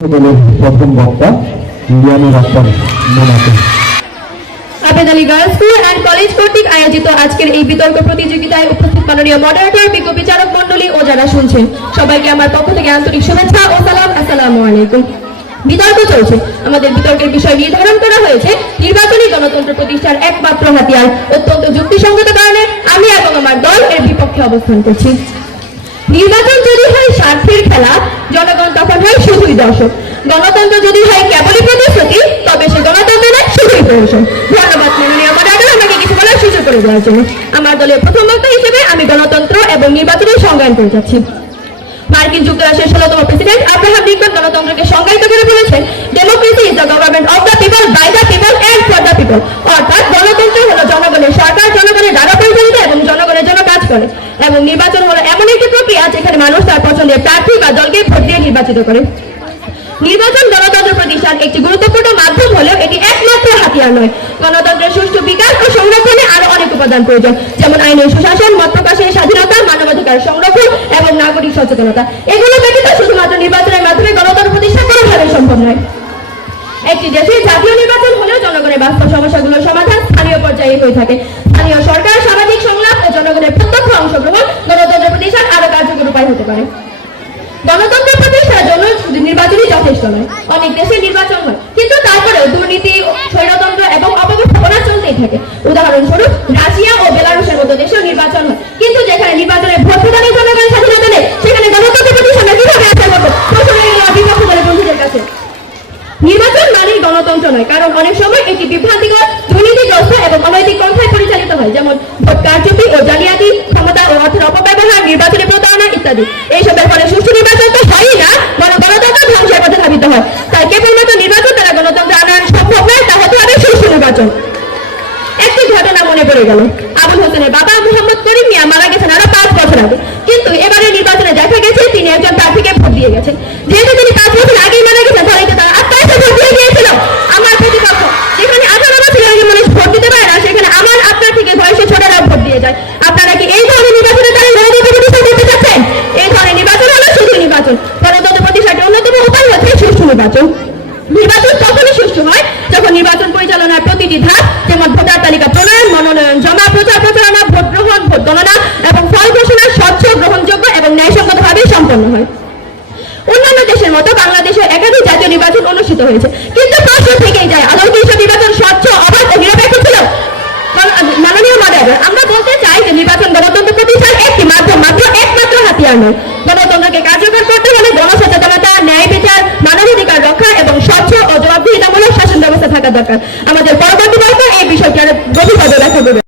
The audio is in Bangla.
প্রথম বক্তা লিয়ানুর আক্তার মোনাকে গণতন্ত্র প্রতিষ্ঠার একমাত্র হাতিয়ার। অত্যন্ত যুক্তিসঙ্গত কারণে আমি এবং আমার দল এর বিপক্ষে অবস্থান করছি। নির্বাচন যদি হয় স্বার্থের খেলা, জনগণ তখন হয় দর্শক। গণতন্ত্র যদি হয় কেবলই প্রতিশ্রুতি, তবে সে গণতন্ত্র নয়, শুধুই প্রহসন। ধন্যবাদ এবং নির্বাচন হলো এমন একটি প্রক্রিয়া যেখানে মানুষ তার পছন্দের প্রার্থী বা দলকে ভোট দিয়ে নির্বাচিত করে। নির্বাচন গণতন্ত্র প্রতিষ্ঠার একটি গুরুত্বপূর্ণ মাধ্যম হলেও এটি একমাত্র হাতিয়ার নয়। গণতন্ত্রের সুষ্ঠু বিকাশ ও সংরক্ষণে আরও অনেক উপাদান প্রয়োজন, যেমন আইনের সুশাসন, মত প্রকাশের স্বাধীনতা, মানবাধিকার সংরক্ষণ এবং নাগরিক সচেতনতা। এগুলো ব্যতীত শুধুমাত্র নির্বাচনের মাধ্যমে গণতন্ত্র প্রতিষ্ঠা কোনোভাবেই সম্ভব নয়। একটি দেশে জাতীয় নির্বাচন হলেও জনগণের বাস্তব সমস্যাগুলোর সমাধান স্থানীয় পর্যায়ে হয়ে থাকে। স্থানীয় সরকার, সামাজিক সংলাপ ও জনগণের প্রত্যক্ষ অংশগ্রহণ গণতন্ত্র প্রতিষ্ঠার আরও কার্যকর উপায় হতে পারে। গণতন্ত্র নির্বাচনই যথেষ্ট নয়। অনেক দেশে নির্বাচন হয়। কিন্তু তারপরেও দুর্নীতি, স্বৈরতন্ত্র এবং অপব্যবস্থাপনা চলতেই থাকে। উদাহরণস্বরূপ, রাশিয়া ও বেলারুশের মতো দেশেও নির্বাচন হয়। কিন্তু যেখানে নির্বাচনে ভোট প্রদানের জনগণের স্বাধীনতা নেই, সেখানে কীভাবে আশা করব? দলের বন্ধুদের কাছে। নির্বাচন গণতন্ত্র নয়, কারণ অনেক সময় এটি বিভ্রান্তিকর, দুর্নীতিগ্রস্ত এবং অনৈতিক পন্থায় পরিচালিত হয়, যেমন ভোট কারচুপি ও জালিয়াতি, ক্ষমতা ও অর্থের অপব্যবহার, নির্বাচনী প্রতারণা ইত্যাদি। এইসবের ফলে সুষ্ঠু নির্বাচন তো হয়ই না বরং গণতন্ত্র ধ্বংসের পথে ধাবিত হয় তাই কেবলমাত্র নির্বাচন দ্বারা গণতন্ত্র আনা সম্ভব নয় তা হতে হবে সুষ্ঠু নির্বাচন একটি পড়ে গেল। আবুল হোসেনের বাবা মোহাম্মদ করিম মিয়া মারা গেছেন আরও পাঁচ বছর আগে। কিন্তু এবারে নির্বাচনে দেখা গেছে তিনি একজন প্রার্থীকে ভোট দিয়ে গেছেন। যেহেতু তিনি পাঁচ বছর আগেই মারা গেছেন, তাহলে তো তারা আত্মায় ভোট দিয়ে গিয়েছিল। আমার প্রতিপক্ষ, যেখানে আঠারো বছর আগে মানুষ ভোট দিতে পারে না, সেখানে আমার আপনার থেকে বয়সে ছোটরা ভোট দিয়ে যায়। আপনারা কি এই ধরনের নির্বাচনে কারণে গণতন্ত্র প্রতিষ্ঠা করতে চাচ্ছেন? এই ধরনের নির্বাচন হলো শুধু নির্বাচন। গণতন্ত্র প্রতিষ্ঠার অন্যতম উপায় হচ্ছে সুষ্ঠু নির্বাচন তখনই সুষ্ঠু হয় যখন নির্বাচন প্রতিটি ধাপ যেমন তালিকা প্রণয়ন মনোনয়ন জমা, প্রচার প্রচারণা, ভোট গ্রহণ, ভোট গণনা এবং ফল ঘোষণা, স্বচ্ছ, গ্রহণযোগ্য এবং ন্যায়সঙ্গতভাবে সম্পন্ন হয়। অন্যান্য দেশের মতো বাংলাদেশে একাধিক জাতীয় নির্বাচন অনুষ্ঠিত হয়েছে। কিন্তু প্রশ্ন থেকেই যায়। আদৌ কি নির্বাচন স্বচ্ছ, অবাধ ও নিরপেক্ষ ছিল। মাননীয় মডারেটর আমরা বলতে চাই যে নির্বাচন গণতন্ত্র প্রতিষ্ঠার একটি মাধ্যম মাত্র, একমাত্র হাতিয়ার নয়। গণতন্ত্রকে কার্যকর করতে হলে গণসচেতনতা, ন্যায় বিচার, মানবাধিকার রক্ষা এবং স্বচ্ছ ও জবাবদিহিতামূলক শাসন ব্যবস্থা থাকা দরকার। আমাদের